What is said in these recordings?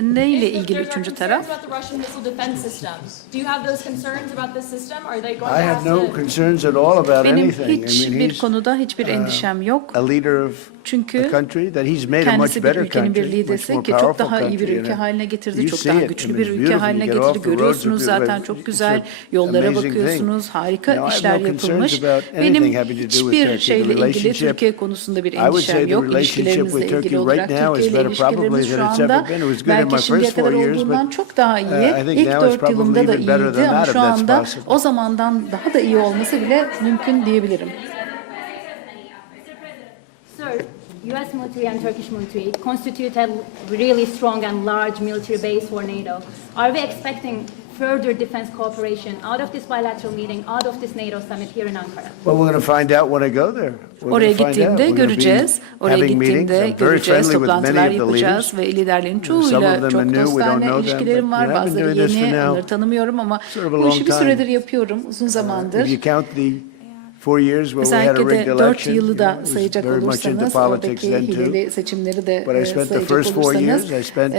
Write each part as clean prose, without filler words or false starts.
Neyle ilgili üçüncü taraf? I have no concerns at all about Benim anything. I mean, hiçbir he's konuda hiçbir endişem yok. a leader of Çünkü a country that he's made a much kendisi bir better ülkenin bir country, much lideri more ki çok powerful daha iyi bir country. ülke haline getirdi, You çok see daha it. güçlü I bir mean, it's ülke beautiful. haline You get getirdi. off the roads, Görüyorsunuz it's a- zaten çok it's güzel an yollara amazing bakıyorsunuz, thing. harika No, I have işler no concerns yapılmış. about Benim anything having to do with hiçbir Turkey. şeyle The ilgili relationship, Türkiye konusunda bir I would say endişem the yok. relationship İlişkilerimizle with ilgili Turkey olarak right now is Türkiye ile better probably ilişkilerimiz şu than it's ever anda been. It was good in my belki şimdiye first 4 kadar years, olduğundan but çok daha iyi. I think İlk now it's 4 probably yılımda da even better iyiydi than ama that, if şu that's anda possible. o zamandan daha da iyi olması bile mümkün diyebilirim. Sir, U.S. military and Turkish military constitute a really strong and large military base for NATO. Are we expecting further defense cooperation out of this bilateral meeting, out of this NATO summit here in Ankara? Well, we're going to find out when I go there. We're Oraya going to find out. gittiğimde We're going to be göreceğiz. Oraya having meetings. gittiğimde I'm very göreceğiz. friendly with many Toplantılar of the yapacağız leaders. ve liderlerin Some of çoğuyla them çok are new, we don't dostane know them, ilişkilerim but var. you know, I've been Bazıları doing this for yeni, now onları tanımıyorum ama sort of a bu long işi bir time. süredir yapıyorum, uzun zamandır. If you count the 4 years where we had a Özellikle rigged de 4 election, yılı da it was sayacak very much into olursanız, politics oradaki then too. hileli seçimleri de But I spent the sayacak first 4 olursanız, years, I spent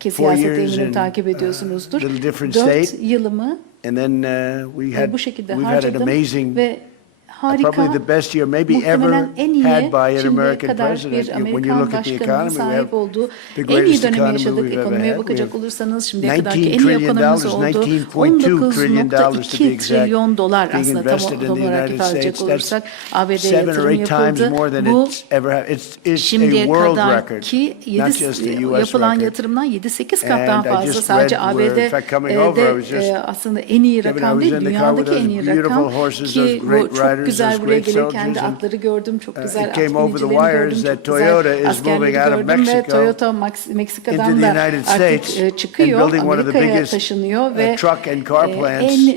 ki 4 siyaseti years eminim in takip ediyorsunuzdur. little different 4 state. yılımı And then bu şekilde we've had an harcadım amazing, ve harika, probably the best year maybe ever muhtemelen en iyi had by an şimdiye American kadar president. bir When you Amerikan look at the başkanının economy, we have sahip olduğu the en iyi greatest dönemi economy yaşadık. we've ever Ekonomiye had. We bakacak have olursanız şimdiye kadarki $19 en iyi trillion, ekonomimiz oldu. 19.2 trillion to be 19.2 exact, trilyon dolar being aslında invested tam in the olarak United ifade edecek States. olursak That's ABD'ye 7 or yatırım 8 times yapıldı. more than Bu it's ever had. It's a şimdiye world kadar record, ki not just a US yapılan record. yatırımdan 7-8 kat And daha I fazla. just Sadece read where, in fact, coming over, I was just aslında en iyi Kevin, I rakam was değil, in the car with dünyadaki en those iyi beautiful rakam horses, ki those great bu çok riders, güzel those buraya great gelirken de soldiers, and atları gördüm, çok güzel it at came over the binicilerini gördüm, wires çok that Toyota güzel is moving askerleri out of gördüm ve Mexico Toyota into Meksika'dan the da United artık States and çıkıyor, building one of the Amerika'ya biggest taşınıyor ve truck and car plants en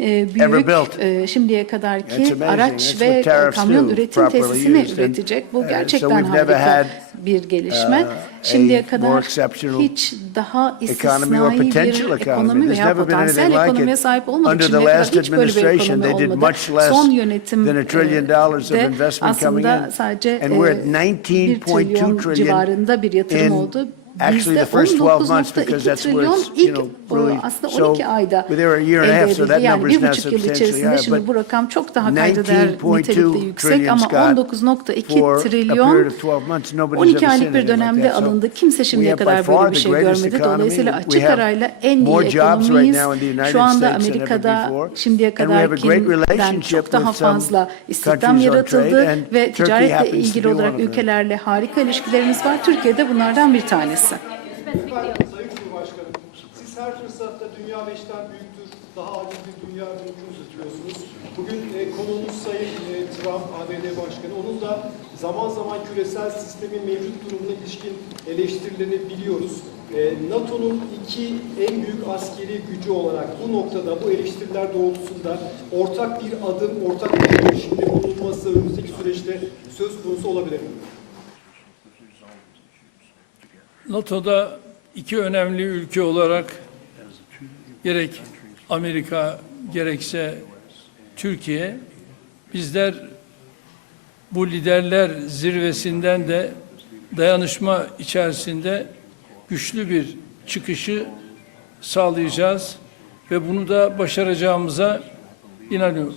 ever büyük built. şimdiye That's kadarki amazing. araç That's ve what tariffs kamyon do, üretim properly tesisini used. And, üretecek. Bu so gerçekten we've never harika had, bir gelişme. a Şimdiye more kadar exceptional hiç daha economy or istisnai potential bir economy. ekonomi There's veya never been potansiyel anything like ekonomiye it. sahip olmadık. Under the Şimdiye kadar last hiç böyle bir administration, ekonomi they did olmadı. much less Son yönetim than $1 trillion of de investment coming aslında in. sadece And we're at 1 19.2 trilyon trillion civarında bir yatırım in oldu. actually the first 12 months, because that's where trilyon it's, ilk really, aslında so 12 ayda there a year and a elde half, so that edildi. Yani number is now 1,5 yıl substantially içerisinde higher. şimdi But bu rakam çok daha kayda değer 19.2 nitelikte yüksek trillion, ama Scott, 12,2 for a trilyon period of 12 months, nobody's 12 ever aylık seen bir anything like dönemde that. So alındı. Kimse we şimdiye have by kadar far böyle bir the şey greatest görmedi. economy. Dolayısıyla We açık have arayla en iyi more jobs right ekonomiyiz. now in the United Şu anda States than ever Amerika'da before. şimdiye And we have a great kadarkinden relationship çok daha with some fazla istihdam countries on yaratıldı trade, and ve Turkey ticaretle happens to ilgili be olarak one of them. ülkelerle harika ilişkilerimiz var. Türkiye de bunlardan bir tanesi. Sayın Cumhurbaşkanım, siz her fırsatta dünya beşten büyüktür, daha adil bir dünya mümkün tutuyorsunuz. Bugün konuğunuz Sayın Trump, ABD Başkanı, onun da zaman zaman küresel sistemin mevcut durumuna ilişkin eleştirilerini biliyoruz. NATO'nun iki en büyük askeri gücü olarak bu noktada, bu eleştiriler doğrultusunda ortak bir adım, ortak bir girişimde bulunması önümüzdeki süreçte söz konusu olabilir mi? NATO'da iki önemli ülke olarak gerek Amerika gerekse Türkiye, bizler bu liderler zirvesinden de dayanışma içerisinde güçlü bir çıkışı sağlayacağız ve bunu da başaracağımıza inanıyorum.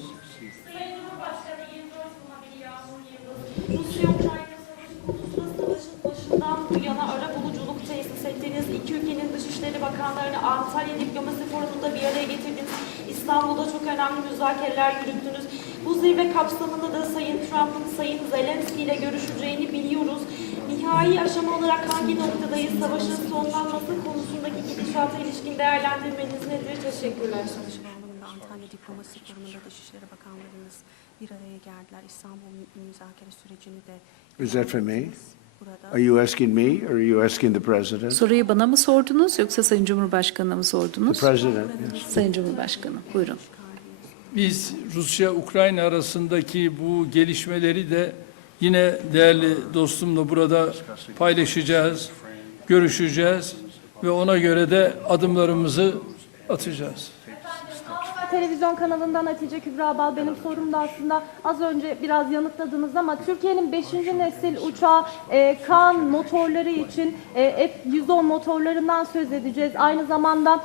Sayın Cumhurbaşkanı 24 muhabiri Yağmur Yıldız, Rusya-Ukrayna savaşı başından bu yana ara buluculuk tesis ettiğiniz iki ülkenin Dışişleri Bakanlarını Antalya Diplomasi Forumu'nda bir araya getirdiniz. İstanbul'da çok önemli müzakereler yürüttünüz. Bu zirve kapsamında da Sayın Trump'ın Sayın Zelenski ile görüşeceğini biliyoruz. Nihai aşama olarak hangi noktadayız? Savaşın sonlanması konusundaki gidişata ilişkin değerlendirmeniz nedir? Teşekkürler. Antalya Diplomasi Forumu'nda Dışişleri Bakanlarımız bir araya geldiler. İstanbul müzakere sürecini de Is that for me? burada. Are you asking me or are you asking the president? Soruyu bana mı sordunuz yoksa Sayın Cumhurbaşkanı'na mı The sordunuz? president, yes. Sayın Cumhurbaşkanı, buyurun. Biz Rusya-Ukrayna arasındaki bu gelişmeleri de yine değerli dostumla burada paylaşacağız, görüşeceğiz ve ona göre de adımlarımızı atacağız. Haber televizyon kanalından Hatice Kübra Bal. Benim sorum da aslında az önce biraz yanıtladınız ama Türkiye'nin 5. nesil uçağı Kaan motorları için F-110 motorlarından söz edeceğiz. Aynı zamanda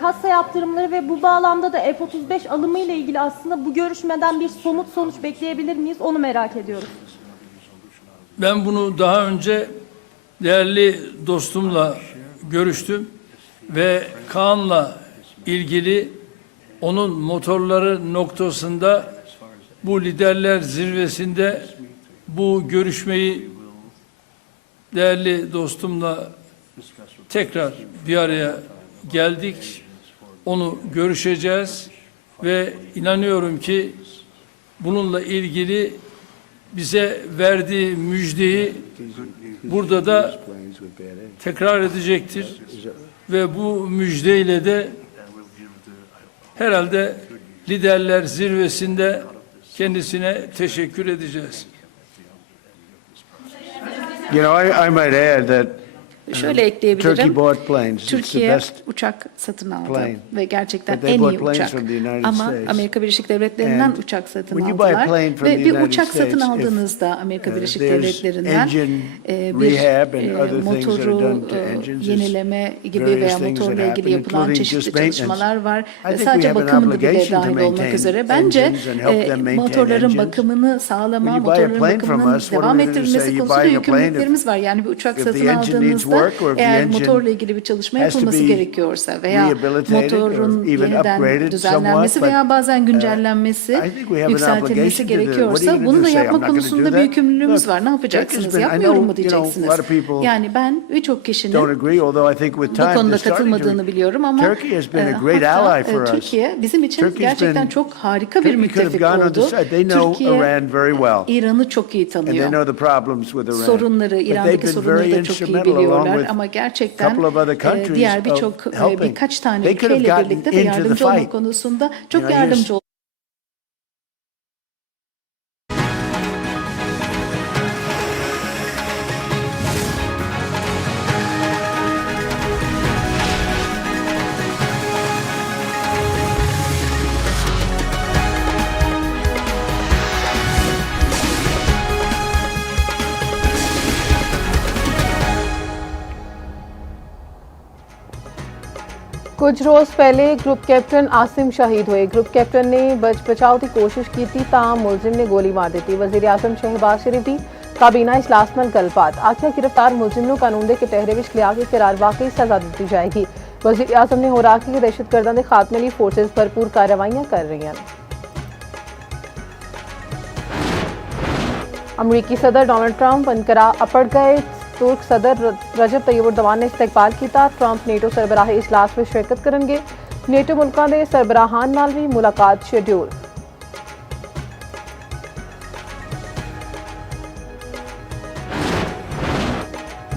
kassa yaptırımları ve bu bağlamda da F-35 alımı ile ilgili aslında bu görüşmeden bir somut sonuç bekleyebilir miyiz? Onu merak ediyoruz. Ben bunu daha önce değerli dostumla görüştüm ve Kaan'la ilgili onun motorları noktasında bu liderler zirvesinde bu görüşmeyi değerli dostumla tekrar bir araya geldik. Onu görüşeceğiz ve inanıyorum ki bununla ilgili bize verdiği müjdeyi burada da tekrar edecektir ve bu müjdeyle de herhalde liderler zirvesinde kendisine teşekkür edeceğiz. You know, I might add that Şöyle ekleyebilirim. Turkey bought planes. It's the Türkiye best uçak satın aldı plane. ve gerçekten But they en bought iyi planes uçak. from the United Ama States. Amerika Birleşik Devletleri'nden And uçak satın when you buy a aldılar plane from ve the bir United uçak satın States, if, aldığınızda Amerika Birleşik there's Devletleri'nden engine bir rehab and other things that are motoru done to engines, yenileme gibi various veya things motorla that ilgili happen, yapılan including çeşitli just maintenance. çalışmalar var. I think we Sadece have an bakımında bile obligation to dahil olmak maintain üzere. Bence engines and help them maintain motorların engines. bakımını sağlama, When you buy a motorların plane from bakımının us, what devam are we gonna ettirilmesi say? You're konusunda buying a plane, yükümlülüklerimiz var. Yani bir uçak if satın the engine needs aldığınızda work or if the eğer engine motorla ilgili bir çalışma has to yapılması be gerekiyorsa veya rehabilitated motorun or even yeniden upgraded düzenlenmesi somewhat, veya but, bazen güncellenmesi, I think we have an yükseltilmesi obligation to do that. What are you gerekiyorsa gonna bunu do? da Say, yapma I'm not gonna konusunda do bir that? yükümlülüğümüz Look, var. Ne yapacaksınız? Turkey's been- I Yapmıyorum mu know, you know, diyeceksiniz? a lot of people Yani ben birçok don't kişinin agree, although I think with bu time konuda they're starting to. katılmadığını biliyorum ama Turkey has been a great hatta ally for us. Türkiye bizim için Turkey's gerçekten been- çok harika bir Turkey could have müttefik gone on oldu. the side. They know Türkiye Iran very well. İran'ı çok iyi And they tanıyor. know the problems with Iran. Sorunları, But they've İran'daki been sorunları very da çok iyi instrumental along biliyorlar with ama gerçekten couple of other countries diğer of birçok helping. birkaç tane They could have ülkeyle gotten birlikte de into the yardımcı olma fight. konusunda çok You know, yardımcı oldu. कुछ रोज़ पहले group captain Asim शहीद हुए। Group captain ने बचाव की कोशिश की थी, ताहम मुलजिम ने गोली मार दी थी। वज़ीर आज़म शहबाज शरीफ की काबीना इजलास में गलबात। आखिर गिरफ्तार मुलजिम को कानून के तहरे विच लिया के फिरार वाकई सजा दी जाएगी। वज़ीर आज़म ने हो रहा कि दहशतगर्दां दे खात्मे लई फोर्सेस भरपूर कार्रवाइयां कर रही हैं। अमरीकी सदर डोनाल्ड ट्रंप अनकरा अपड़ गए। तुर्क सदर रजब तैयब एर्दोगान ने इस्तकबाल किया। ट्रंप नेटो सरबराही इजलास में शिरकत करेंगे। नेटो मुल्कां दे सरबराहान नाल भी मुलाकात शेड्यूल।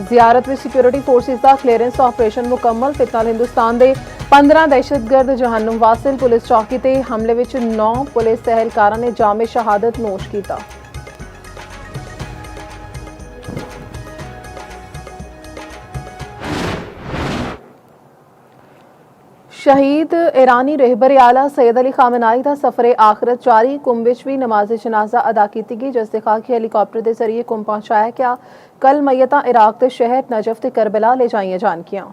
जियारत में सिक्योरिटी फोर्सेस का क्लीयरेंस ऑपरेशन मुकम्मल। फिलहाल हिंदुस्तान दे 15 दहशतगर्द जहन्नुम वासिल पुलिस चौकी ते हमले विच 9 पुलिस एहलकारां ने जामे शहादत नोश कीता। शहीद ईरानी रहबर आला सैयद अली खामनाई का सफरे आखिरत जारी। कुंभ विच भी नमाज जनाजा अदा की गई, जिस दे खाकी हैलीकॉप्टर के जरिए कुंभ पहुंचाया गया। कल मैयतां इराक के शहर नजफ ते करबला ले जाइयां जानगियां।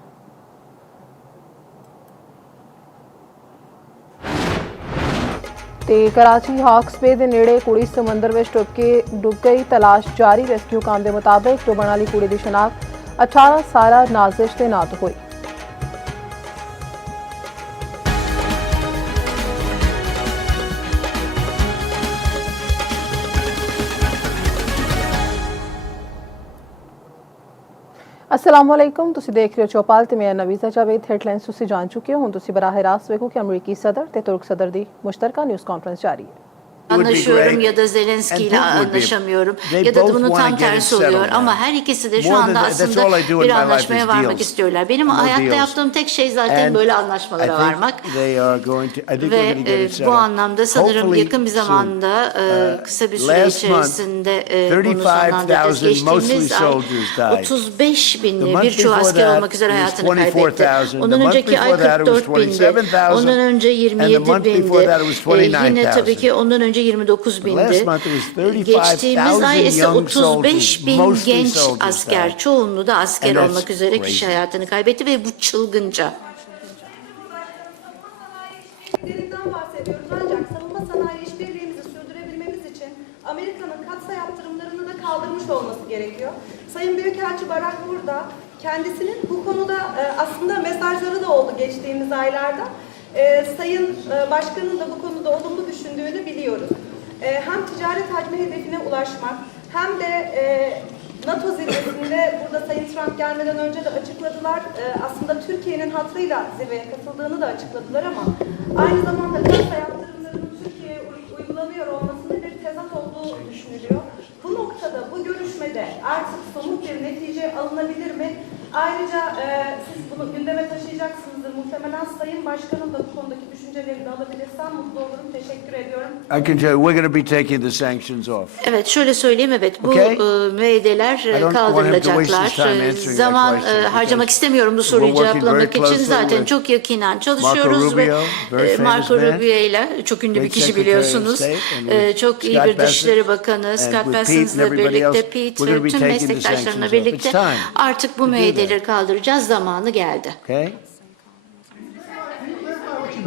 ते कराची हॉक्स बे दे नेड़े कुड़ी समंदर में डुब गई। तलाश जारी। रेस्क्यू काम के मुताबिक डुबण वाली कुड़ी की शनाख्त 18 साला नाजिश के नात हुई। अस्सलाम वालेकुम, तुसी देख रहे हो चौपाल ते मैं नवीज़ा जावेद। हेडलाइंस तुसी जान चुके हो। हुण तुसी बराह रास्त वेखो कि अमरीकी सदर ते तुर्क सदर दी मुश्तरका न्यूज़ कॉन्फ्रेंस जारी है। anlaşıyorum ya da Zelenski ile anlaşamıyorum ya da bunun tam tersi oluyor ama her ikisi de şu anda aslında bir anlaşmaya varmak istiyorlar. Benim hayatta yaptığım tek şey zaten böyle anlaşmalara varmak ve bu anlamda sanırım yakın bir zamanda kısa bir süre içerisinde bunu sonlandıracağız. Geçtiğimiz ay 35 bin birçoğu asker olmak üzere hayatını kaybetti. Ondan önceki ay 44 bindi. Ondan önce 27 bindi. Yine tabii ki ondan önce 29 bindi. Geçtiğimiz ay ise 35 bin genç asker, çoğunluğu da asker olmak üzere kişi hayatını kaybetti ve bu çılgınca. Lerinden bahsediyoruz ancak savunma sanayi işbirliğimizi sürdürebilmemiz için Amerika'nın katsa yaptırımlarını da kaldırmış olması gerekiyor. Sayın Büyükelçi Barak burada kendisinin bu konuda aslında mesajları da oldu geçtiğimiz aylarda. Sayın Başkan'ın da bu konuda olumlu düşündüğünü biliyoruz. Hem ticaret hacmi hedefine ulaşmak hem de NATO zirvesinde burada Sayın Trump gelmeden önce de açıkladılar. Aslında Türkiye'nin hatırıyla zirveye katıldığını da açıkladılar ama aynı zamanda katsa yaptırımlarının Türkiye'ye uygulanıyor olmasının bir tezat olduğu düşünülüyor. Bu noktada, bu görüşmede artık somut bir netice alınabilir mi? Ayrıca siz bunu gündeme taşıyacaksınızdır. Muhtemelen Sayın Başkanım da bu konudaki düşünceleri de alabilirsem mutlu olurum. Teşekkür ediyorum. I can tell you, we're going to be taking the sanctions off. Evet, şöyle söyleyeyim, evet, bu müeyyideler kaldırılacaklar. Zaman harcamak istemiyorum bu soruyu cevaplamak için. Zaten çok yakinen çalışıyoruz ve Marco Rubio ile çok ünlü bir kişi biliyorsunuz. Çok iyi bir Dışişleri Bakanı, Scott Bessent'le birlikte, Pete ve tüm meslektaşlarımla birlikte artık bu müeyyideleri kaldıracağız. Zamanı geldi. Okay?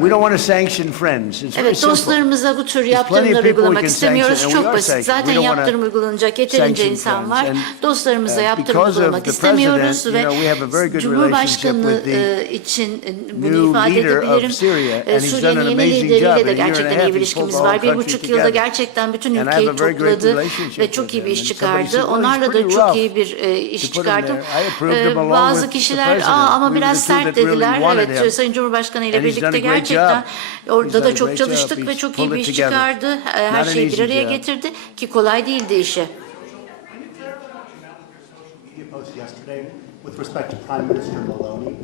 We don't want to sanction friends. It's very Evet, simple. dostlarımıza bu tür There's plenty of yaptırımları people we uygulamak can istemiyoruz. sanction, and Çok we are basit. sanctioned. Zaten We don't wanna yaptırım uygulanacak yeterince sanction insan friends. var. And, Dostlarımıza yaptırım because of uygulamak the istemiyoruz president, ve you know, we have a very good Cumhurbaşkanı relationship with için new bunu ifade leader of edebilirim. Syria, and he's done Suriye'nin an yeni amazing lideriyle job. de In a year and a gerçekten half, iyi bir he's pulled ilişkimiz the var. whole 1,5 country yılda together. gerçekten bütün And I ülkeyi have a very great topladı relationship ve çok with iyi bir him. iş And somebody çıkardı. said, "Well, he's Onlarla da pretty çok rough iyi bir to iş put him çıkardım. there." I approved him along Bazı with the kişiler president. ama We were biraz the two sert that really dediler. wanted Evet, him. Sayın Cumhurbaşkanı ile And he's done birlikte a great gerçekten job. orada He's done da a çok great job. çalıştık ve He's çok iyi pulled bir it iş together. çıkardı. Her Not an şeyi bir easy araya job. getirdi ki kolay değildi işi. Post yesterday with respect to Prime Minister Maloney,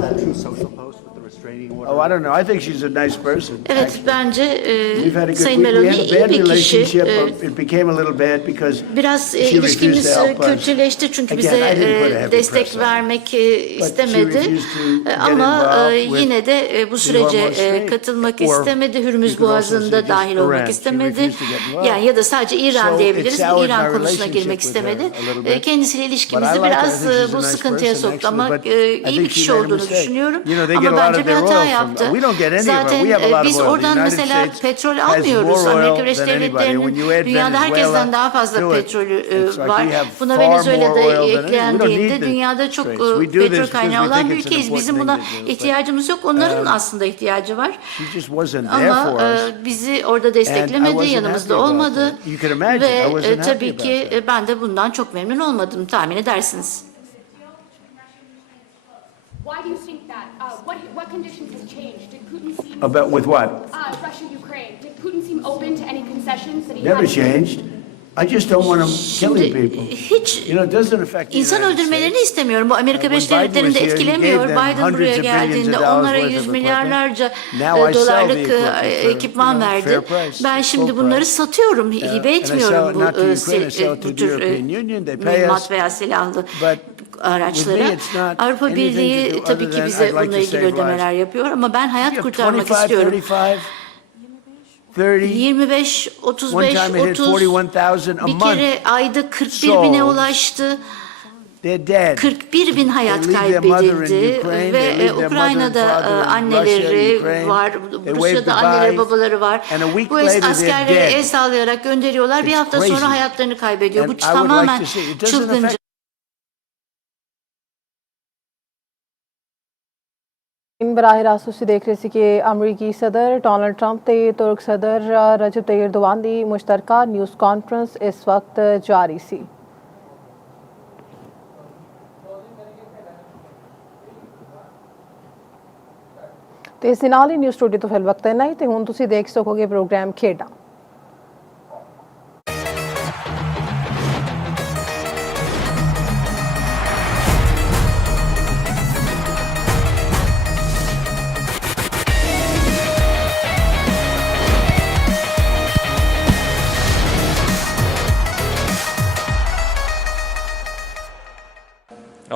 that True Social post with the restraining order. Oh, I don't know. I think she's a nice person. Evet, actually. bence We've had a good, Sayın we Meloni had a iyi bad bir kişi. relationship. It became a little bad because Biraz she refused ilişkimiz to help us. kötüleşti çünkü Again, bize I didn't put a heavy destek press on her. vermek she istemedi. refused to get Ama involved with yine de bu the sürece Hormuz Strait. katılmak Or istemedi. Hürmüz you could also say Boğazı'nda just dahil olmak Iran. She istemedi. refused to get involved. Yani ya da sadece İran So diyebiliriz. it soured İran my konusuna relationship girmek with her istemedi. a little bit. Kendisiyle But I ilişkimizi like her. I biraz think she's a bu nice sıkıntıya person, soktu actually, ama but I iyi bir think she kişi made a olduğunu mistake. düşünüyorum. You know, they get Ama a lot bence of bir their hata oil from- yaptı. we don't get any of it. Zaten We have a lot of biz oil. The oradan United mesela States petrol has almıyoruz. more Amerika oil Birleşik than anybody. When you Devletleri'nin add dünyada herkesten Venezuela daha fazla to it, petrolü it's like var. we have Buna far more Venezuela'da oil than any- we don't eklendiğinde need the dünyada çok trades. We do petrol this because kaynağı we olan think bir it's an ülkeyiz. important Bizim thing buna to do. But, ihtiyacımız yok. Onların aslında ihtiyacı var. she just wasn't there Ama for us. bizi orada And I desteklemedi, wasn't yanımızda happy about olmadı. that. You can imagine, I wasn't Ve happy tabii about ki that. ben de bundan çok memnun olmadım, tahmin edersiniz. Why do you think that? What conditions have changed? Did Putin seem About with what? Russia-Ukraine? Did Putin seem open to any concessions that he Never had? changed. I just don't want them killing people. Hiç You know, it doesn't affect the İnsan United öldürmelerini States. istemiyorum. Bu Amerika When Birleşik Biden Devletleri'ni de was here, he etkilemiyor. gave them Biden hundreds buraya of billions of geldiğinde dollars onlara worth yüz of milyarlarca Now I sell the dolarlık equipment for, ekipman you know, verdi. fair price, Ben full şimdi bunları price. satıyorum, hibe And I sell etmiyorum it not to Ukraine, I sell it to bu the tür European Union. They pay us. mühimmat veya silahlı But araçlara. with me it's not Avrupa anything to Birliği do tabii other ki than bize I'd like bununla to ilgili save ödemeler lives. yapıyor ama ben hayat You have kurtarmak 25, istiyorum. 30, 25, one 35, time it hit 30 41,000 a bir month. kere ayda 41 bine souls. ulaştı. They're dead. 41 bin hayat They leave their mother in kaybedildi Ukraine, they ve leave their mother and Ukrayna'da father in anneleri Russia, Ukraine. var, They wave Rusya'da goodbye, anneleri babaları var. and a week Bu later they're askerleri dead. el sallayarak gönderiyorlar. Bir It's hafta crazy. sonra hayatlarını kaybediyor. And Bu I would tamamen like to see, it doesn't çılgınca. affect बराह रास्त तुसीं देख रहे सी कि अमरीकी सदर Donald Trump ते तुर्क सदर रजब तय्यब एर्दोगान दी मुश्तरका न्यूज़ कॉन्फ्रेंस इस वक्त जारी सी। ਤੇ ਇਸ ਨਾਲ ਹੀ ਨਿਊਜ਼ ਸਟੂਡੀਓ ਤੋਂ ਫਿਰ ਵਕਤ ਹੈ ਨਹੀਂ ਤੇ ਹੁਣ ਤੁਸੀਂ ਦੇਖ ਸਕੋਗੇ ਪ੍ਰੋਗਰਾਮ ਖੇਡਾਂ।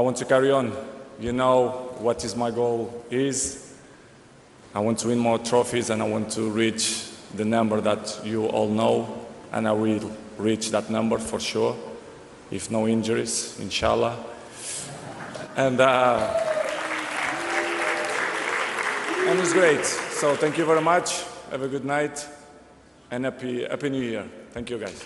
I want to carry on. You know what is my goal is. I want to win more trophies and I want to reach the number that you all know, and I will reach that number for sure, if no injuries, inshallah. And it's great. So thank you very much. Have a good night and happy New Year. Thank you guys.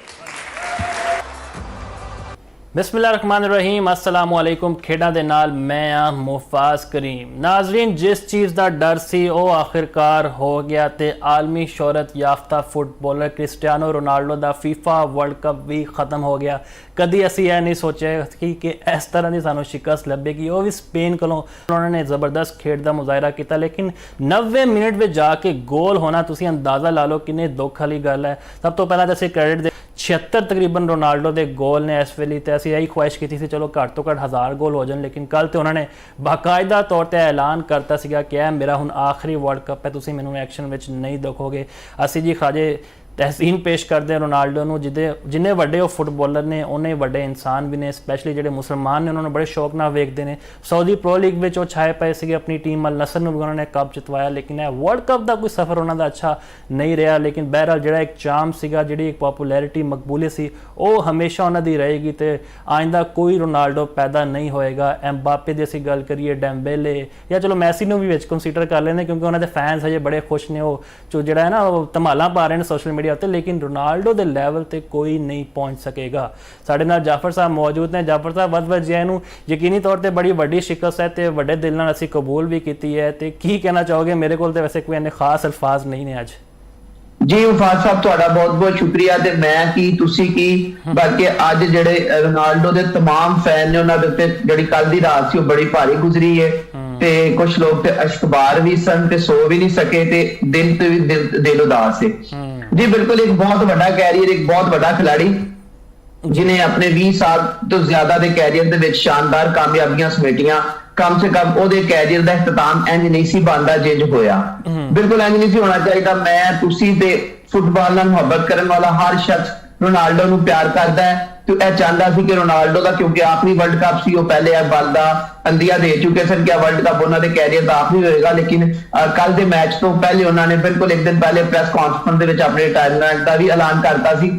ਬਿਸਮਿल्लाहिर्रहमानिर्रहीम अस्सलामुअलैकुम। खेडां दे नाल मैं आ मुफाज करीम। नाजरीन, जिस चीज़ का डर सी वो आखिरकार हो गया ते आलमी शोहरत याफ्ता फुटबॉलर क्रिस्टियानो रोनाल्डो का फीफा वर्ल्ड कप भी ख़त्म हो गया। कभी असी यह नहीं सोचे कि इस तरह की सानू शिकस्त लभेगी, वो भी स्पेन कोलों। उन्होंने ज़बरदस्त खेड का मुजाहरा किया, लेकिन 90 मिनट में जाके गोल होना, तुसी अंदाज़ा ला लो कितनी दुख वाली गल है। सब तो पहला तो क्रेडिट दे 76 तकरीबन रोनाल्डो के गोल ने इस वेले, तो असी यही ख्वाहिश की थी चलो घट तो घट 1000 गोल हो जाए, लेकिन कल तो उन्होंने बाकायदा तौर पर ऐलान करता सीगा कि यह मेरा हुण आखिरी वर्ल्ड कप है, तुसी मैनूं एक्शन विच नहीं देखोगे। असी जी खाजे तहसीन पेश करते हैं रोनाल्डो नूं, जिन्ने वड्डे वो फुटबॉलर ने उन्ने वड्डे इंसान भी ने, स्पैशली जिहड़े मुसलमान ने उन्होंने बड़े शौक नाल वेखते हैं। सऊदी प्रो लीग में वो छाए पे थे, अपनी टीम अल नसर नूं भी उन्होंने कप जितवाया, लेकिन वर्ल्ड कप का कोई सफ़र उन्होंने अच्छा नहीं रहा। लेकिन बहरहाल जिहड़ा एक चाम सीगा, जिहड़ी एक पॉपुलैरिटी मकबूली सी, वो हमेशा उन्हों की रहेगी। तो आइंदा कोई रोनाल्डो पैदा नहीं होएगा। एम्बापे की असीं गल करिए, डेम्बेले या चलो मैसी नूं भी विच कंसीडर कर लेंगे, क्योंकि उन्होंने फैंस हजे बड़े खुश ने, वो जो जिहड़ा है ना वो धमाला पा रहे हैं सोशल मीडिया उत्ते, लेकिन रोनाल्डो के लैवल ते कोई नहीं पहुँच सकेगा। साडे नाल जाफर साहब मौजूद ने। जाफर साहब, वध वजिया नूं यकीनी तौर पर बड़ी वड्डी शिकस्त है, तो वड्डे दिल नाल असीं कबूल भी की है, तो की कहना चाहोगे? मेरे को वैसे कोई इन्ने खास अल्फाज नहीं ने अज। जी मुफाज साहब, तुहाडा बहुत बहुत शुक्रिया। ते मैं की तुसी की, बाकी अज जिहड़े रोनाल्डो दे तमाम फैन ने उन्हां दे उत्ते जिहड़ी कल दी रात सी बड़ी भारी गुजरी है, ते कुछ लोग ते अश्कबार भी सन ते सो भी नहीं सके, ते दिल ते भी दिल उदास है। जी बिल्कुल, एक बहुत बड़ा कैरियर, एक बहुत बड़ा खिलाड़ी जिन्हें अपने 20 साल तो ज्यादा दे कैरियर दे विच शानदार कामयाबियां समेटियां। कम से कम ओदे कैरियर दा इख्तिताम इंज नहीं सी बनदा जिंज होया। बिल्कुल इंज नहीं सी होना चाहिए। मैं तुसी ते फुटबॉल नाल मुहब्बत करने वाला हर शख्स रोनाल्डो नूं प्यार करदा है, तो यह चाहता सी कि रोनाल्डो का, क्योंकि आखिरी वर्ल्ड कप सी, पहले यह बल का अंदिया दे चुके सन कि वर्ल्ड कप उन्होंने कैरियर का आखिरी होएगा। लेकिन कल के मैच तो पहले उन्होंने बिल्कुल एक दिन पहले प्रेस कॉन्फ्रेंस अपने रिटायरमेंट का भी ऐलान करता सी,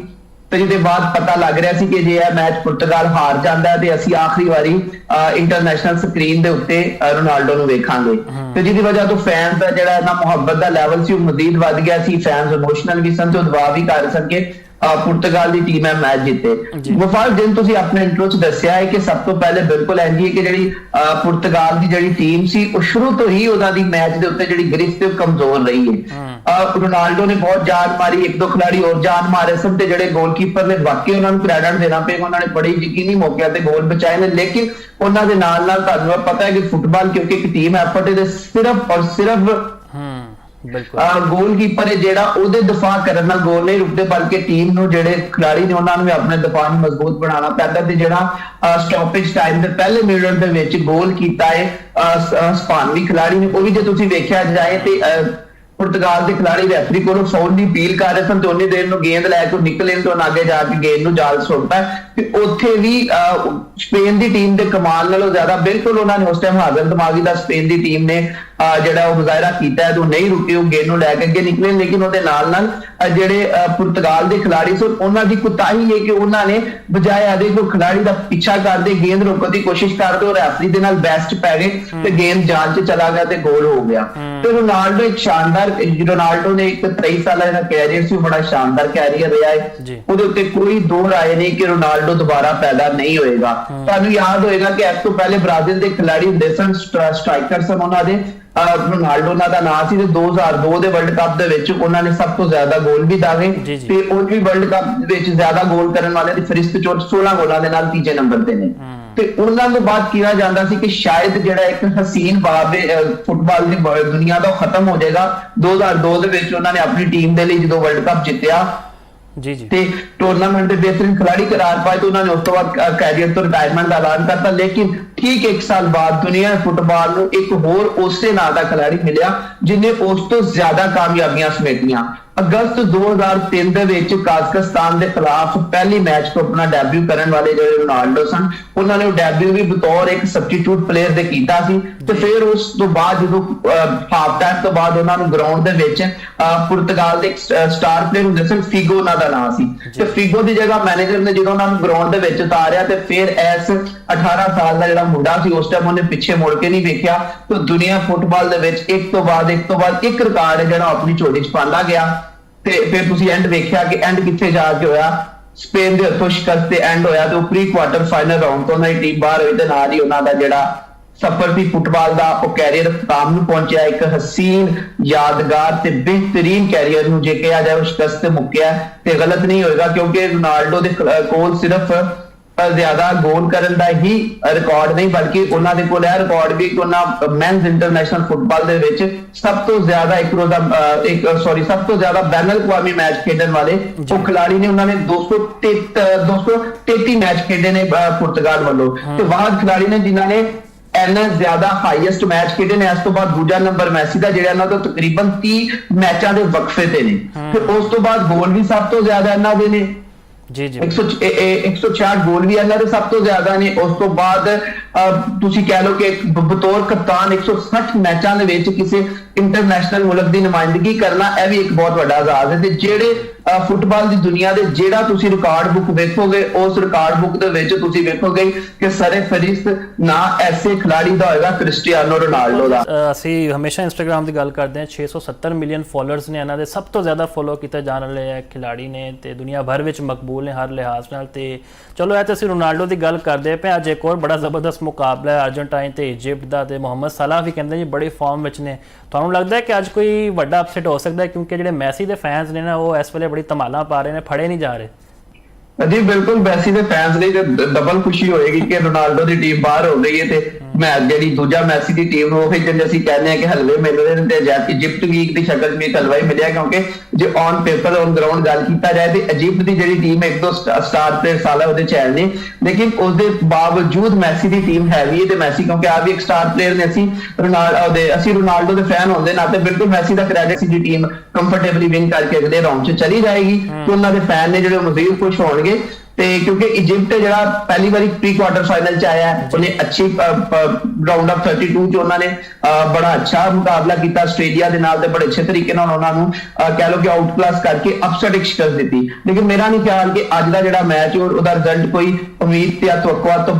तो जिहदे बाद पता लग रहा सी कि जे यह मैच पुर्तगाल हार जाता है तो असीं आखिरी वारी इंटरनेशनल स्क्रीन के उत्ते रोनाल्डो नूं वेखांगे। तो जिहदी वजह तो फैंस का जिहड़ा ना मुहब्बत का लैवल सी मजीद वध गया सी। फैंस इमोशनल भी सन, तो दबाव भी कर सके। पुर्तगाल की टीम है मैच जीते। मुफाज, जिन तुसी अपने इंट्रो च दस्सिया है कि सब तो पहले बिल्कुल इंज ही कि जिहड़ी पुर्तगाल की जिहड़ी टीम सी वो शुरू तो ही उन्हां दी मैच दे उत्ते जिहड़ी गिरफ्त ते कमजोर रही है। रोनाल्डो ने बहुत जान मारी, एक दो खिलाड़ी और जान मारे सन, ते जिहड़े गोलकीपर ने वाकई उन्होंने क्रेडिट देना पेगा, उन्होंने बड़े यकीनी मौके ते गोल बचाए ने। लेकिन उन्हां दे नाल नाल तुहानूं पता है कि फुटबॉल क्योंकि एक टीम एफर्ट है, सिर्फ और सिर्फ गोलकीपर है जेड़ा ओदे दफा करने नाल गोल नहीं रुकते, बल्कि टीम नूं जेड़े खिलाड़ी ने उन्हां नूं अपने दफा नूं मजबूत बनाना पैंदा। ते जेड़ा स्टॉपेज टाइम दे पहले मिनट दे विच गोल कीता है स्पेनी खिलाड़ी ने, वो भी जे तुसीं वेख्या जाए ते पुर्तगाल के खिलाड़ी रेफरी को फाउल की अपील कर रहे सन, तो उन्नी देर गेंद लैके निकले तो अगे जाके गेंद जाल सुटता है। उत्थे भी स्पेन की टीम के कमाल नालों ज्यादा बिल्कुल उन्होंने उस टाइम हाजिर दिमागी का स्पेन की टीम ने जिहड़ा मुजाहरा किया है, तो नहीं रुके, वो गेंद नूं लैके अगे निकले। लेकिन उहदे नाल नाल जिहड़े पुर्तगाल के खिलाड़ी सन उन्हां दी कोताही है कि उन्होंने बजाय आदे को खिलाड़ी का पीछा करते गेंद रोकने की कोशिश करते, और रेफरी दे नाल बेस्ट पै गए, तो गेंद जाल च चला गया तो गोल हो गया। तो रोनाल्डो एक शानदार, रोनाल्डो ने एक 23 साल का कैरियर से बड़ा शानदार कैरियर रहा है, ਉਹਦੇ ਉੱਤੇ कोई दो राय नहीं कि रोनाल्डो दोबारा पैदा नहीं होएगा। ਤੁਹਾਨੂੰ याद होएगा कि इस तो पहले ब्राजील के खिलाड़ी ਹੁੰਦੇ ਸਨ, स्ट्राइकर सन ਉਹਨਾਂ ਦੇ, रोनाल्डो ਦਾ नाम ਸੀ। 2002 ਦੇ वर्ल्ड कप ਦੇ ਵਿੱਚ ਉਹਨਾਂ ਨੇ ਸਭ ਤੋਂ ਜ਼ਿਆਦਾ ਗੋਲ ਵੀ ਦਾਗੇ, ਤੇ ਉਹ ਵੀ वर्ल्ड कप ਵਿੱਚ ਜ਼ਿਆਦਾ ਗੋਲ ਕਰਨ ਵਾਲਿਆਂ ਦੀ ਫਹਿਰਿਸਤ ਚ 16 ਗੋਲਾਂ ਦੇ ਨਾਲ ਤੀਜੇ ਨੰਬਰ ਤੇ ਨੇ। ਤੇ ਉਹਨਾਂ ਤੋਂ ਬਾਅਦ ਕਿਹਾ ਜਾਂਦਾ ਸੀ ਕਿ ਸ਼ਾਇਦ ਜਿਹੜਾ ਇੱਕ ਹਸੀਨ ਬਾਬ ਫੁੱਟਬਾਲ ਦੀ ਦੁਨੀਆ ਦਾ ਖਤਮ ਹੋ ਜਾਏਗਾ। 2002 ਦੇ ਵਿੱਚ ਉਹਨਾਂ ਨੇ ਆਪਣੀ ਟੀਮ ਦੇ ਲਈ ਜਦੋਂ ਵਰਲਡ ਕੱਪ ਜਿੱਤਿਆ ਤੇ ਟੂਰਨਾਮੈਂਟ ਦੇ ਬਿਹਤਰੀਨ ਖਿਲਾੜੀ करार पाए, तो उन्होंने उस तो बाद कैरियर तो रिटायरमेंट का ऐलान करता। लेकिन ਠੀਕ 1 ਸਾਲ ਬਾਅਦ ਦੁਨੀਆ ਫੁੱਟਬਾਲ ਨੂੰ ਇੱਕ ਹੋਰ ਉਸੇ ਨਾਂ ਦਾ ਖਿਡਾਰੀ ਮਿਲਿਆ ਜਿਨੇ ਉਸ ਤੋਂ ਜ਼ਿਆਦਾ ਕਾਮਯਾਬੀਆਂ ਸਮੇਟੀਆਂ। ਅਗਸਤ 2003 ਦੇ ਵਿੱਚ ਕਾਜ਼ਖਸਤਾਨ ਦੇ ਖਿਲਾਫ ਪਹਿਲੀ ਮੈਚ ਤੋਂ ਆਪਣਾ ਡੈਬਿਊ ਕਰਨ ਵਾਲੇ ਜਿਹੜੇ ਰੋਨਾਲਡੋ ਸਨ, ਉਹਨਾਂ ਨੇ ਉਹ ਡੈਬਿਊ ਵੀ ਬਤੌਰ ਇੱਕ ਸਬਸਟੀਟਿਊਟ ਪਲੇਅਰ ਦੇ ਕੀਤਾ ਸੀ। ਤੇ ਫਿਰ ਉਸ ਤੋਂ ਬਾਅਦ ਜਦੋਂ ਹਾਫ ਟਾਈਮ ਤੋਂ ਬਾਅਦ ਉਹਨਾਂ ਨੂੰ ਗਰਾਊਂਡ ਦੇ ਵਿੱਚ ਪੁਰਤਗਾਲ ਦੇ ਇੱਕ ਸਟਾਰ ਪਲੇਅਰ ਹੁੰਦੇ ਸਨ, ਫਿਗੋ ਉਹਨਾਂ ਦਾ ਨਾਮ ਸੀ, ਤੇ ਫਿਗੋ ਦੀ ਜਗ੍ਹਾ ਮੈਨੇਜਰ ਨੇ ਜਦੋਂ ਉਹਨਾਂ ਨੂੰ ਗਰਾਊਂਡ ਦੇ ਵਿੱਚ ਉਤਾਰਿਆ ਤੇ ਫਿਰ ਇਸ 18 ਸਾਲ ਦਾ ਜਿਹੜਾ ਮੁੰਡਾ ਸੀ ਉਸ ਟਾਈਮ ਉਹਨੇ ਪਿੱਛੇ ਮੁੜ ਕੇ ਨਹੀਂ ਵੇਖਿਆ। ਤੇ ਦੁਨੀਆ ਫੁੱਟਬਾਲ ਦੇ ਵਿੱਚ ਇੱਕ ਤੋਂ ਬਾਅਦ ਇੱਕ ਰਿਕਾਰਡ ਜਿਹੜਾ ਆਪਣੀ ਝੋਲੀ 'ਚ ਪਾਉਂਦਾ ਗਿਆ। ਤੇ ਫਿਰ ਤੁਸੀਂ ਐਂਡ ਵੇਖਿਆ ਕਿ ਐਂਡ ਕਿੱਥੇ ਜਾ ਕੇ ਹੋਇਆ, ਸਪੇਨ ਦੇ ਹੱਥੋਂ ਸ਼ਿਕਸਤ ਤੇ ਐਂਡ ਹੋਇਆ ਤੇ ਉਹ ਪ੍ਰੀ ਕੁਆਟਰ ਫਾਈਨਲ ਰਾਊਂਡ ਤੋਂ ਉਹਨਾਂ ਦੀ ਟੀਮ ਬਾਹਰ ਹੋਈ ਤੇ ਨਾਲ ਹੀ ਉਹਨਾਂ ਦਾ ਜਿਹੜਾ ਸਫਰ ਸੀ ਫੁੱਟਬਾਲ ਦਾ ਉਹ ਕੈਰੀਅਰ ਖਤਮ ਨੂੰ ਪਹੁੰਚਿਆ। ਇੱਕ ਹਸੀਨ ਯਾਦਗਾਰ ਤੇ ਬਿਹਤਰੀਨ ਕੈਰੀਅਰ ਨੂੰ ਜੇ ਕਿਹਾ ਜਾਏ ਉਹ ਸ਼ਿਕਸਤ ਤੇ ਮੁੱਕਿਆ ਤੇ ਗਲਤ ਨਹੀਂ ਹੋਏਗਾ, ਕਿਉਂਕਿ ਰੋਨਾਲਡੋ ਦੇ ਕੋਲ ਸਿਰਫ ਜ਼ਿਆਦਾ ਗੋਲ ਕਰਨ ਦਾ ਹੀ ਰਿਕਾਰਡ ਨਹੀਂ ਬਲਕਿ ਉਹਨਾਂ ਦੇ ਕੋਲ ਇਹ ਰਿਕਾਰਡ ਵੀ ਕਿ ਉਹਨਾਂ ਮੈਨਸ ਇੰਟਰਨੈਸ਼ਨਲ ਫੁੱਟਬਾਲ ਦੇ ਵਿੱਚ ਸਭ ਤੋਂ ਜ਼ਿਆਦਾ ਸਭ ਤੋਂ ਜ਼ਿਆਦਾ ਬੈਨ ਅਲ-ਅਕਵਾਮੀ ਮੈਚ ਖੇਡਣ ਵਾਲੇ ਉਹ ਖਿਡਾਰੀ ਨੇ। ਉਹਨਾਂ ਨੇ 233 ਮੈਚ ਖੇਡੇ ਨੇ ਪੁਰਤਗਾਲ ਵੱਲੋਂ ਤੇ ਵਾਹਦ ਖਿਡਾਰੀ ਨੇ ਜਿਨ੍ਹਾਂ ਨੇ ਇੰਨਾ ਜ਼ਿਆਦਾ ਹਾਈਐਸਟ ਮੈਚ ਖੇਡੇ ਨੇ। ਇਸ ਤੋਂ ਬਾਅਦ ਦੂਜਾ ਨੰਬਰ ਮੈਸੀ ਦਾ ਜਿਹੜਾ ਇਹਨਾਂ ਤੋਂ ਤਕਰੀਬਨ 30 ਮੈਚਾਂ ਦੇ ਵਕਫੇ ਤੇ ਨੇ। ਫਿਰ ਉਸ ਤੋਂ ਬਾਅਦ ਗੋਲ ਵੀ ਸਭ ਤੋਂ ਜ਼ਿਆਦਾ ਇਹਨਾਂ ਦੇ ਨੇ, 166 ਗੋਲ ਵੀ ਇਹਨਾਂ ਦੇ ਸਭ ਤੋਂ ਜ਼ਿਆਦਾ ਨੇ। ਉਸ ਤੋਂ ਬਾਅਦ ਤੁਸੀਂ ਕਹਿ ਲਓ ਕਿ ਬਤੌਰ ਕਪਤਾਨ 160 ਮੈਚਾਂ ਦੇ ਵਿੱਚ ਕਿਸੇ ਇੰਟਰਨੈਸ਼ਨਲ ਮੁਲਕ ਦੀ ਨੁਮਾਇੰਦਗੀ ਕਰਨਾ ਇਹ ਵੀ ਇੱਕ ਬਹੁਤ ਵੱਡਾ ਆਜ਼ਾਦ ਹੈ। ਤੇ ਜਿਹੜੇ ਫੁੱਟਬਾਲ ਦੀ ਦੁਨੀਆ ਦੇ ਜਿਹੜਾ ਤੁਸੀਂ ਰਿਕਾਰਡ ਬੁੱਕ ਵੇਖੋਗੇ ਉਸ ਰਿਕਾਰਡ ਬੁੱਕ ਦੇ ਵਿੱਚ ਤੁਸੀਂ ਵੇਖੋਗੇ ਕਿ ਸਰੇ ਫਰਿਸ਼ਤ ਨਾ ਐਸੇ ਖਿਡਾਰੀ ਦਾ ਹੋਏਗਾ ਕ੍ਰਿਸਟੀਆਨੋ ਰੋਨਾਲਡੋ ਦਾ। ਅਸੀਂ ਹਮੇਸ਼ਾ ਇੰਸਟਾਗ੍ਰਾਮ ਦੀ ਗੱਲ ਕਰਦੇ ਹਾਂ, 670 ਮਿਲੀਅਨ ਫਾਲੋਅਰਸ ਨੇ ਇਹਨਾਂ ਦੇ, ਸਭ ਤੋਂ ਜ਼ਿਆਦਾ ਫੋਲੋ ਕੀਤੇ ਜਾਣ ਵਾਲੇ ਖਿਡਾਰੀ ਨੇ ਤੇ ਦੁਨੀਆ ਭਰ ਵਿੱਚ ਮਕਬੂਲ ਨੇ ਹਰ ਲਿਹਾਜ਼ ਨਾਲ। ਤੇ ਚਲੋ ਇਹ ਤਾਂ ਅਸੀਂ ਰੋਨਾਲਡੋ ਦੀ ਗੱਲ ਕਰਦੇ ਪਏ, ਅੱਜ ਇੱਕ ਹੋਰ ਬੜਾ ਜ਼ਬਰਦਸਤ ਮੁਕਾਬਲਾ ਹੈ ਅਰਜਨਟਾਈਨ ਤੇ ਇਜਿਪਟ ਦਾ ਤੇ ਮੁਹੰਮਦ ਸਲਾਹ ਵੀ ਕਹਿੰਦੇ ਜੀ ਬੜੀ ਫਾਰਮ ਵਿੱਚ ਨੇ। ਤੁਹਾਨੂੰ ਲੱਗਦਾ ਹੈ ਕਿ ਅੱਜ ਕੋਈ ਵੱਡਾ ਅਪਸੈਟ ਹੋ ਸਕਦਾ ਹੈ ਕਿਉਂਕਿ ਜਿਹੜੇ ਮੈਸੀ ਦੇ ਫੈਨਸ ਨੇ ਨਾ ਉਹ ਇਸ ਵੇਲੇ ਬੜੀ ਧਮਾਲਾਂ ਪਾ ਰਹੇ ਨੇ, ਫੜੇ ਨਹੀਂ ਜਾ ਰਹੇ? ਜੀ ਬਿਲਕੁਲ, ਮੈਸੀ ਦੇ ਫੈਨਸ ਲਈ ਤੇ ਡਬਲ ਖੁਸ਼ੀ ਹੋਏਗੀ ਕਿ ਰੋਨਾਲਡੋ ਦੀ ਟੀਮ ਬਾਹਰ ਹੋ ਗਈ ਹੈ ਤੇ ਮੈਚ ਜਿਹੜੀ ਦੂਜਾ ਮੈਸੀ ਦੀ ਟੀਮ ਨੂੰ ਉਹ ਜਿਵੇਂ ਅਸੀਂ ਕਹਿੰਦੇ ਆ ਕਿ ਹਲਵੇ ਮਿਲ ਰਹੇ ਨੇ ਤੇ ਇਜਿਪਟ ਵੀਕ ਦੀ ਸ਼ਕਲ ਵਿੱਚ ਹਲਵਾ ਹੀ ਮਿਲਿਆ, ਕਿਉਂਕਿ ਜੇ ਔਨ ਪੇਪਰ ਔਨ ਗਰਾਊਂਡ ਗੱਲ ਕੀਤਾ ਜਾਏ ਤੇ ਇਜਿਪਟ ਦੀ ਜਿਹੜੀ ਟੀਮ ਇੱਕ ਦੋ ਸਟਾਰ ਪਲੇਅਰ ਸਾਲਾ ਉਹਦੇ ਚ ਹੈ ਨੇ, ਲੇਕਿਨ ਉਸਦੇ ਬਾਵਜੂਦ ਮੈਸੀ ਦੀ ਟੀਮ ਹੈਵੀ ਹੈ ਤੇ ਮੈਸੀ ਕਿਉਂਕਿ ਆ ਵੀ ਇੱਕ ਸਟਾਰ ਪਲੇਅਰ ਨੇ। ਅਸੀਂ ਰੋਨਾਲਡੋ ਦੇ ਫੈਨ ਹੁੰਦੇ ਨਾਤੇ ਬਿਲਕੁਲ ਮੈਸੀ ਦਾ ਕ੍ਰੈਡਿਟ ਸੀ, ਦੀ ਟੀਮ ਕੰਫਰਟੇਬਲੀ ਵਿਨ ਕਰਕੇ ਅਗਲੇ ਰਾਊਂਡ 'ਚ ਚਲੀ ਜਾਏਗੀ ਤੇ ਉਹਨਾਂ ਦੇ ਫੈਨ ਨੇ ਜਿਹੜੇ ਮਜ਼ੀਦ ਖੁਸ਼ ਹੋਣਗੇ। ਤੇ ਕਿਉਂਕਿ ਇਜਿਪਟ ਜਿਹੜਾ ਪਹਿਲੀ ਵਾਰੀ ਪ੍ਰੀ ਕੁਆਟਰ ਫਾਈਨਲ 'ਚ ਆਇਆ ਉਹਨੇ ਅੱਛੀ ਰਾਊਂਡ ਆਫ 32 'ਚ ਉਹਨਾਂ ਨੇ ਬੜਾ ਅੱਛਾ ਮੁਕਾਬਲਾ ਕੀਤਾ ਆਸਟ੍ਰੇਲੀਆ ਦੇ ਨਾਲ ਤੇ ਬੜੇ ਅੱਛੇ ਤਰੀਕੇ ਨਾਲ ਉਹਨਾਂ ਨੂੰ ਕਹਿ ਲਓ ਕਿ ਆਊਟ ਕਲਾਸ ਕਰਕੇ ਅਪਸੈਟ ਇੱਕ ਸ਼ਿਕਸਤ ਦਿੱਤੀ। ਲੇਕਿਨ ਮੇਰਾ ਨਹੀਂ ਖਿਆਲ ਕਿ ਅੱਜ ਦਾ ਜਿਹੜਾ ਮੈਚ ਉਹਦਾ ਰਿਜ਼ਲਟ ਕੋਈ ਉਮੀਦ ਤੇ ਤਵੱਕੁਆਤ ਤੋਂ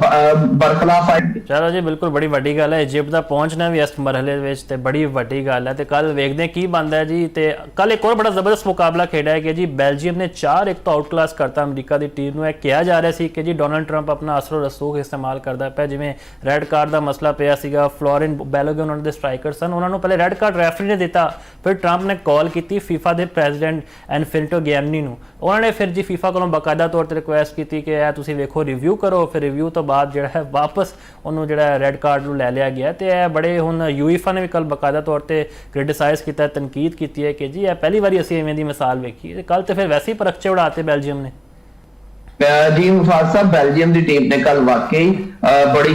ਬਰਖਲਾਫ ਆਏ। ਚਲੋ ਜੀ, ਬਿਲਕੁਲ ਬੜੀ ਵੱਡੀ ਗੱਲ ਹੈ ਇਜਿਪਟ ਦਾ ਪਹੁੰਚਣਾ ਵੀ ਇਸ ਮਰਹਲੇ ਵਿੱਚ ਤੇ ਬੜੀ ਵੱਡੀ ਗੱਲ ਹੈ ਤੇ ਕੱਲ ਵੇਖਦੇ ਹਾਂ ਕੀ ਬਣਦਾ ਹੈ ਜੀ। ਤੇ ਕੱਲ ਇੱਕ ਹੋਰ ਬੜਾ ਜ਼ਬਰਦਸਤ ਮੁਕਾਬਲਾ ਖੇਡਿਆ ਕਿ ਜੀ ਬੈਲਜੀਅਮ ਨੇ 4-1 ਤੋਂ ਆਊਟ ਕਲਾਸ ਕਰਤਾ ਅਮਰੀਕਾ ਦੀ ਟੀਮ ਨੂੰ। ਇਹ ਕਿਹਾ ਜਾ ਰਿਹਾ ਸੀ ਕਿ ਜੀ ਡੋਨਾਲਡ ਟਰੰਪ ਆਪਣਾ ਅਸਰ ਰਸੂਖ ਇਸਤੇਮਾਲ ਕਰਦਾ ਪਿਆ, ਜਿਵੇਂ ਰੈੱਡ ਕਾਰਡ ਦਾ ਮਸਲਾ ਪਿਆ ਸੀਗਾ, ਫਲੋਰਿਨ ਬੈਲੋਗਨ ਉਹਨਾਂ ਦੇ ਸਟ੍ਰਾਈਕਰ ਸਨ, ਉਹਨਾਂ ਨੂੰ ਪਹਿਲੇ ਰੈੱਡ ਕਾਰਡ ਰੈਫਰੀ ਨੇ ਦਿੱਤਾ, ਫਿਰ ਟਰੰਪ ਨੇ ਕਾਲ ਕੀਤੀ ਫੀਫਾ ਦੇ ਪ੍ਰੈਜ਼ੀਡੈਂਟ ਇਨਫੈਂਟੋ ਗਿਆਨੀ ਨੂੰ, ਉਹਨਾਂ ਨੇ ਫਿਰ ਜੀ ਫੀਫਾ ਕੋਲੋਂ ਬਾਕਾਇਦਾ ਤੌਰ 'ਤੇ ਰਿਕੁਐਸਟ ਕੀਤੀ ਕਿ ਇਹ ਤੁਸੀਂ ਵੇਖੋ ਰਿਵਿਊ ਕਰੋ, ਫਿਰ ਰਿਵਿਊ ਤੋਂ ਬਾਅਦ ਜਿਹੜਾ ਹੈ ਵਾਪਸ ਉਹਨੂੰ ਜਿਹੜਾ ਰੈੱਡ ਕਾਰਡ ਨੂੰ ਲੈ ਲਿਆ ਗਿਆ। ਤੇ ਇਹ ਬੜੇ ਹੁਣ ਯੂਈਫਾ ਨੇ ਵੀ ਕੱਲ ਬਾਕਾਇਦਾ ਤੌਰ 'ਤੇ ਕ੍ਰਿਟੀਸਾਈਜ਼ ਕੀਤਾ, ਤਨਕੀਦ ਕੀਤੀ ਹੈ ਕਿ ਜੀ ਇਹ ਪਹਿਲੀ ਵਾਰੀ ਅਸੀਂ ਇਵੇਂ ਦੀ ਮਿਸਾਲ ਵੇਖੀ ਤੇ ਕੱਲ ਤੇ ਫਿਰ ਵੈਸੇ ਹੀ ਪਰਖਚੇ ਉਡਾਤੇ ਬੈਲਜੀਅਮ ਨੇ। ਜੀ ਮੁਫਾਜ਼ ਸਾਹਿਬ, ਬੈਲਜੀਅਮ ਦੀ ਟੀਮ ਨੇ ਕੱਲ ਵਾਕਈ ਬੜੀ